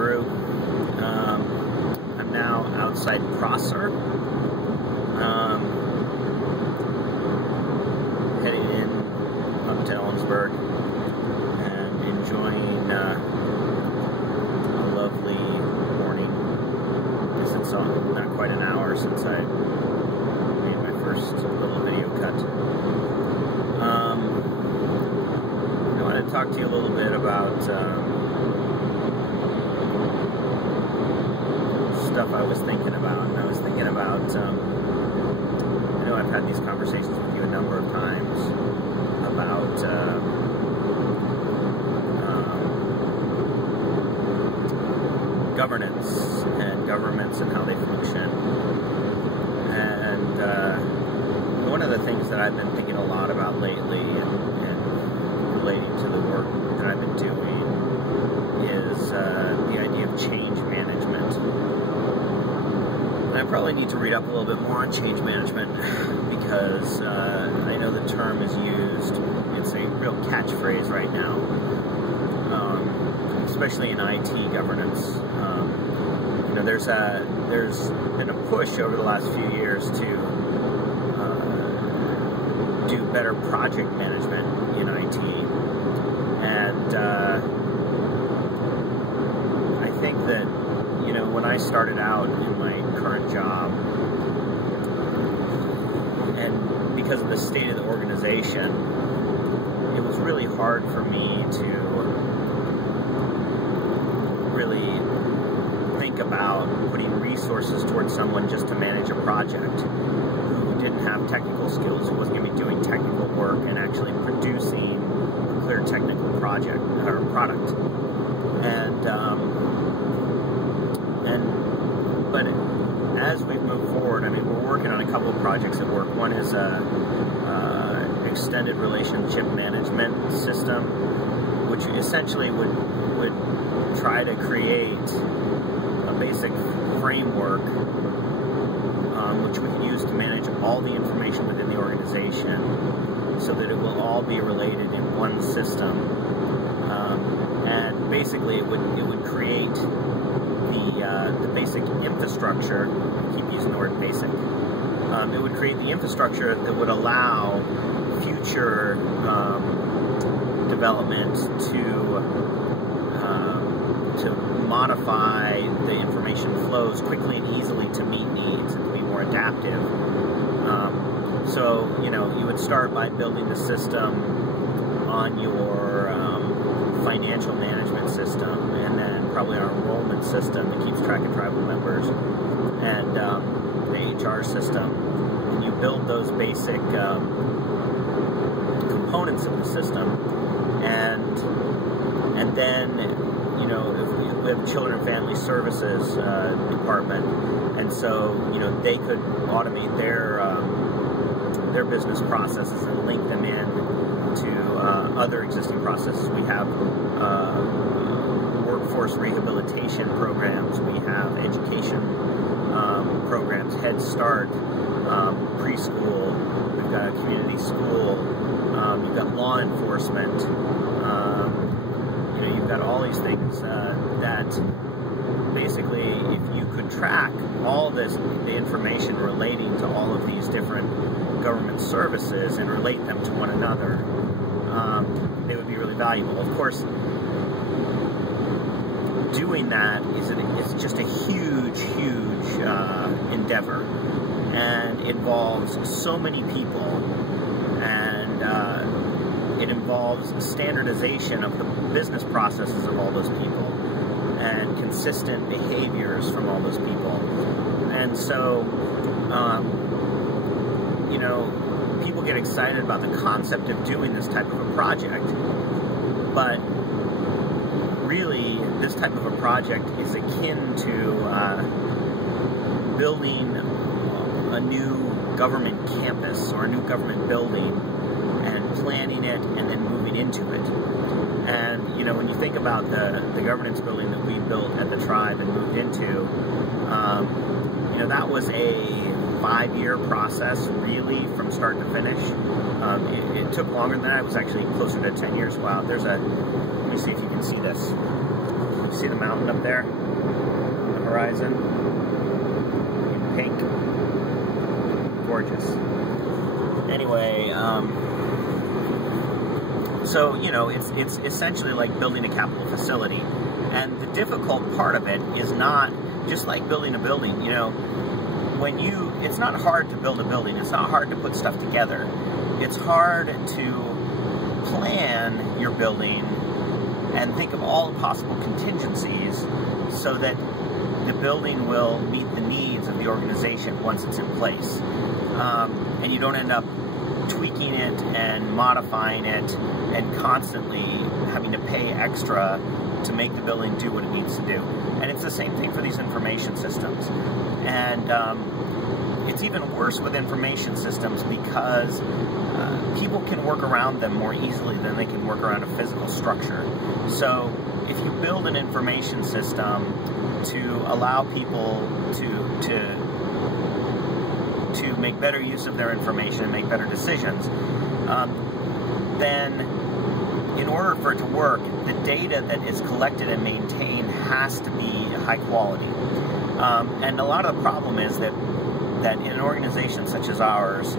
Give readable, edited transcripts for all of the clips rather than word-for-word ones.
Guru. I'm now outside Prosser, heading in up to Ellensburg and enjoying a lovely morning. I guess it's not quite an hour since I made my first little video cut. I want to talk to you a little bit about stuff I was thinking about, and I was thinking about, I know I've had these conversations with you a number of times about governance and governments and how they function. And one of the things that I've been thinking a lot about lately and relating to the work that I've been doing is the idea of change management. I probably need to read up a little bit more on change management because I know the term is used. It's a real catchphrase right now, especially in IT governance. There's been a push over the last few years to do better project management in IT, and I think that when I started out in my current job, and because of the state of the organization, it was really hard for me to really think about putting resources towards someone just to manage a project who didn't have technical skills, who wasn't going to be doing technical work and actually producing a clear technical project or product. But as we've moved forward, I mean, we're working on a couple of projects at work. One is extended relationship management system, which essentially would try to create a basic framework which we can use to manage all the information within the organization, so that it will all be related in one system. And basically, it would create the basic infrastructure. I keep using the word basic. It would create the infrastructure that would allow future development to modify the information flows quickly and easily to meet needs and to be more adaptive. So you would start by building the system on your financial management system, and then probably our enrollment system that keeps track of tribal members, and the HR system. And you build those basic components of the system, and then if we have the Children and Family Services department, and so they could automate their business processes and link them in to other existing processes. We have workforce rehabilitation programs, we have education programs, Head Start, preschool, we've got a community school, you've got law enforcement, you've got all these things that basically, if you could track all the information relating to all of these different government services and relate them to one another, they would be really valuable. Of course, doing that is just a huge endeavor, and involves so many people, and it involves standardization of the business processes of all those people and consistent behaviors from all those people. And so people get excited about the concept of doing this type of a project, but really this type of a project is akin to building a new government campus or a new government building and planning it and then moving into it. And when you think about the governance building that we built at the tribe and moved into, that was a 5-year process, really, from start to finish. It took longer than that. It was actually closer to 10 years. Wow, let me see if you can see this. see the mountain up there on the horizon in pink? Gorgeous. Anyway, so, you know, it's essentially like building a capital facility. And the difficult part of it is not just like building a building. You know, it's not hard to build a building. It's not hard to put stuff together. It's hard to plan your building and think of all the possible contingencies so that the building will meet the needs of the organization once it's in place. And you don't end up tweaking it and modifying it and constantly having to pay extra to make the building do what it needs to do. And it's the same thing for these information systems. And it's even worse with information systems because people can work around them more easily than they can work around a physical structure. So if you build an information system to allow people to make better use of their information and make better decisions, then in order for it to work, the data that is collected and maintained has to be high quality. And a lot of the problem is that in an organization such as ours,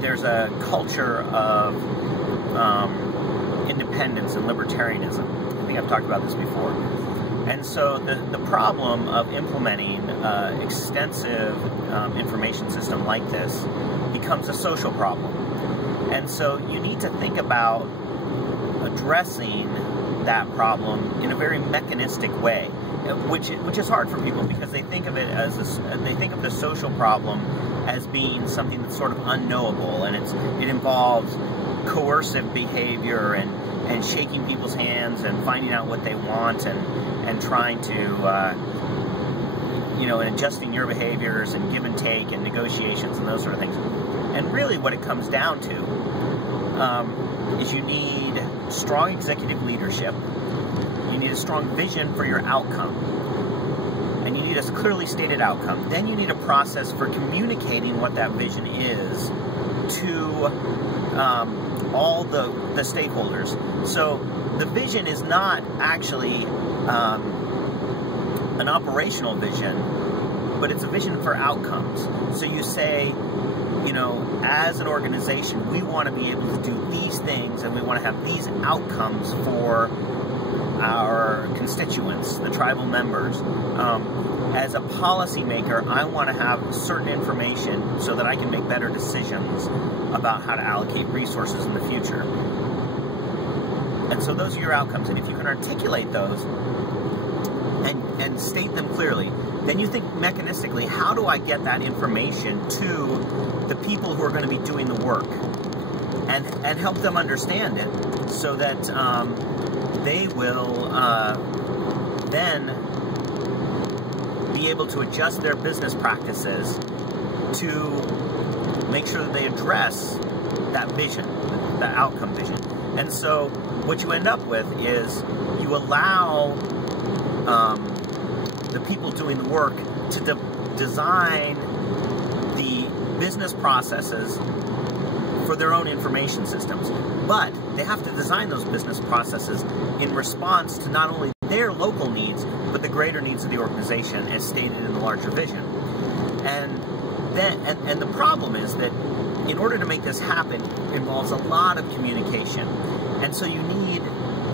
there's a culture of independence and libertarianism. I think I've talked about this before. And so the problem of implementing extensive information system like this becomes a social problem. And so you need to think about addressing that problem in a very mechanistic way, which is hard for people because they think of it as they think of the social problem as being something that's sort of unknowable, and it involves coercive behavior and shaking people's hands and finding out what they want and trying to you know, and adjusting your behaviors and give and take and negotiations and those sort of things. And really what it comes down to is you need strong executive leadership, you need a strong vision for your outcome, and you need a clearly stated outcome. Then you need a process for communicating what that vision is to all the stakeholders. So the vision is not actually an operational vision, but it's a vision for outcomes. So you say, you know, as an organization, we want to be able to do these things and we want to have these outcomes for our constituents, the tribal members. As a policymaker, I want to have certain information so that I can make better decisions about how to allocate resources in the future. And so those are your outcomes. And if you can articulate those and state them clearly, then you think mechanistically, how do I get that information to the people who are going to be doing the work and help them understand it so that they will then be able to adjust their business practices to make sure that they address that vision, that outcome vision. And so what you end up with is you allow the people doing the work to design the business processes for their own information systems. But they have to design those business processes in response to not only their local needs, but the greater needs of the organization as stated in the larger vision. And the problem is that in order to make this happen, it involves a lot of communication. And so you need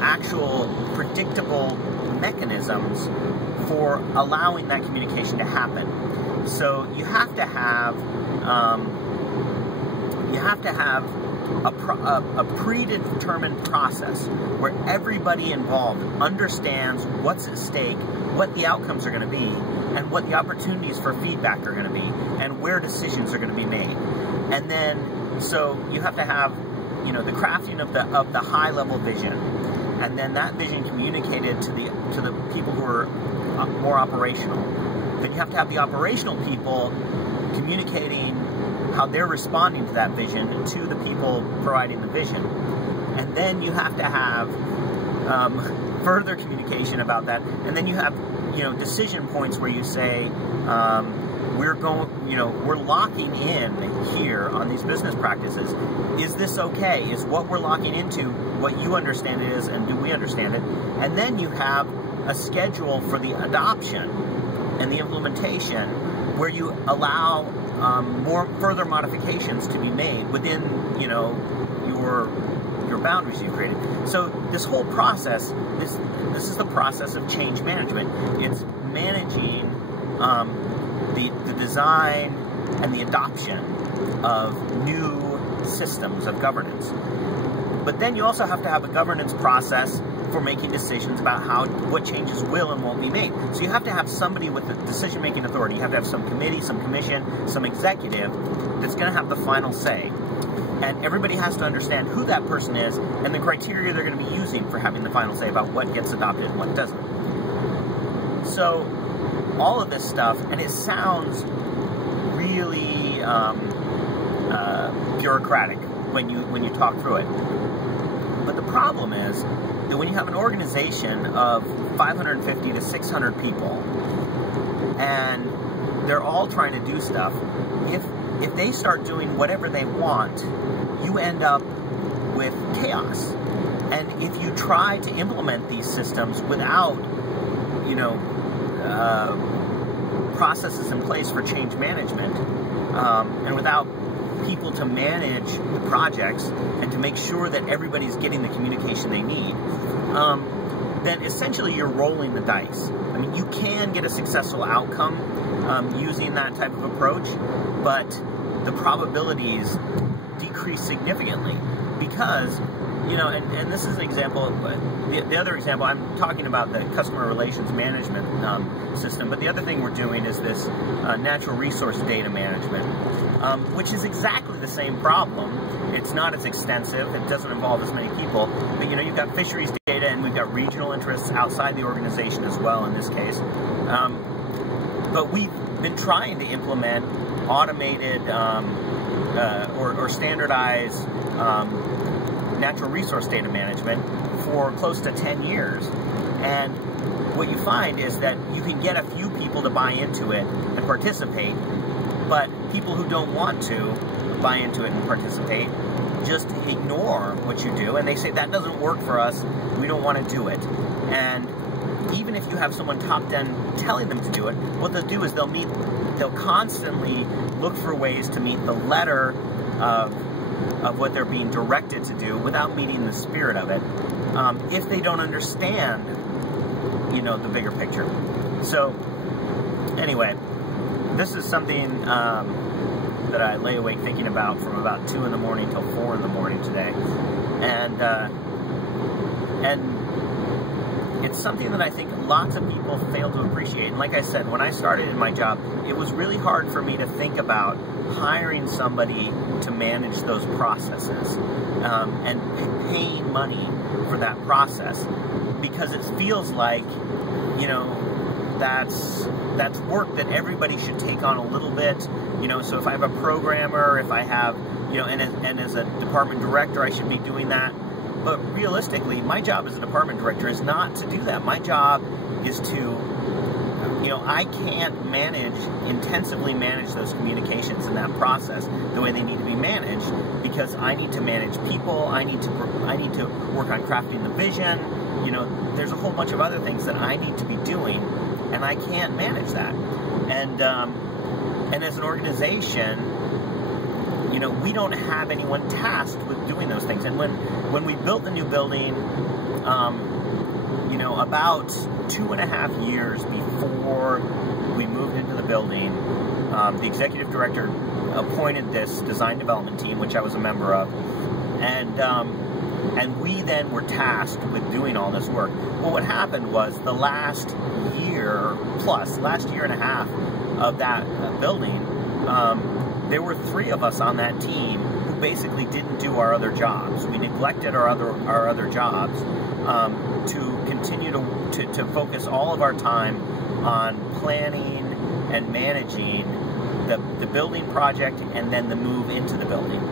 actual predictable mechanisms for allowing that communication to happen. So you have to have a predetermined process where everybody involved understands what's at stake, what the outcomes are going to be, and what the opportunities for feedback are going to be, and where decisions are going to be made. And then, so you have to have, you know, the crafting of the high level vision, and then that vision communicated to the people who are more operational. Then you have to have the operational people communicating how they're responding to that vision to the people providing the vision. And then you have to have further communication about that. And then you have, you know, decision points where you say, we're locking in here on these business practices. Is this okay? Is what we're locking into what you understand it is, and do we understand it? And then you have a schedule for the adoption and the implementation where you allow more further modifications to be made within, your boundaries you've created. So this whole process, this is the process of change management. It's managing the design and the adoption of new systems of governance. But then you also have to have a governance process for making decisions about what changes will and won't be made. So you have to have somebody with the decision-making authority. You have to have some committee, some commission, some executive that's going to have the final say. And everybody has to understand who that person is and the criteria they're going to be using for having the final say about what gets adopted and what doesn't. So all of this stuff, and it sounds really bureaucratic when you talk through it. But the problem is that when you have an organization of 550 to 600 people, and they're all trying to do stuff, if they start doing whatever they want, you end up with chaos. And if you try to implement these systems without, processes in place for change management, and without people to manage the projects and to make sure that everybody's getting the communication they need, then essentially you're rolling the dice. I mean, you can get a successful outcome using that type of approach, but the probabilities decrease significantly because, and this is an example, the other example, I'm talking about the customer relations management system, but the other thing we're doing is this natural resource data management, which is exactly the same problem. It's not as extensive, it doesn't involve as many people, but you've got fisheries data and we've got regional interests outside the organization as well in this case. But we've been trying to implement automated or standardized natural resource data management for close to 10 years. And what you find is that you can get a few people to buy into it and participate, but people who don't want to buy into it and participate just ignore what you do, and they say, that doesn't work for us, we don't want to do it. And even if you have someone top down telling them to do it, what they'll do is they'll constantly look for ways to meet the letter of what they're being directed to do without meeting the spirit of it, if they don't understand, the bigger picture. So, anyway, this is something that I lay awake thinking about from about 2 in the morning till 4 in the morning today, and it's something that I think lots of people fail to appreciate. And like I said, when I started in my job, it was really hard for me to think about hiring somebody to manage those processes and paying money for that process, because it feels like, that's work that everybody should take on a little bit. So if I have a programmer, if I have, and as a department director, I should be doing that. But realistically, my job as a department director is not to do that. My job is to, I can't intensively manage those communications in that process the way they need to be managed, because I need to manage people, I need to work on crafting the vision, there's a whole bunch of other things that I need to be doing, and I can't manage that. And as an organization, we don't have anyone tasked with doing those things. And when we built the new building, about 2.5 years before we moved into the building, the executive director appointed this design development team, which I was a member of, and we then were tasked with doing all this work. Well, what happened was the last year and a half of that building, there were 3 of us on that team who basically didn't do our other jobs. We neglected our other jobs to continue to focus all of our time on planning and managing the building project and then the move into the building.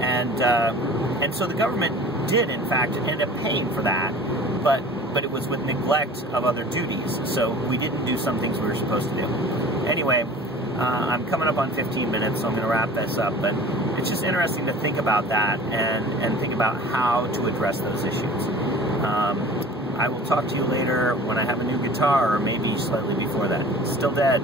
And so the government did, in fact, end up paying for that, but it was with neglect of other duties. So we didn't do some things we were supposed to do. Anyway, I'm coming up on 15 minutes, so I'm going to wrap this up, but it's just interesting to think about that and think about how to address those issues. I will talk to you later when I have a new guitar, or maybe slightly before that. Still dead.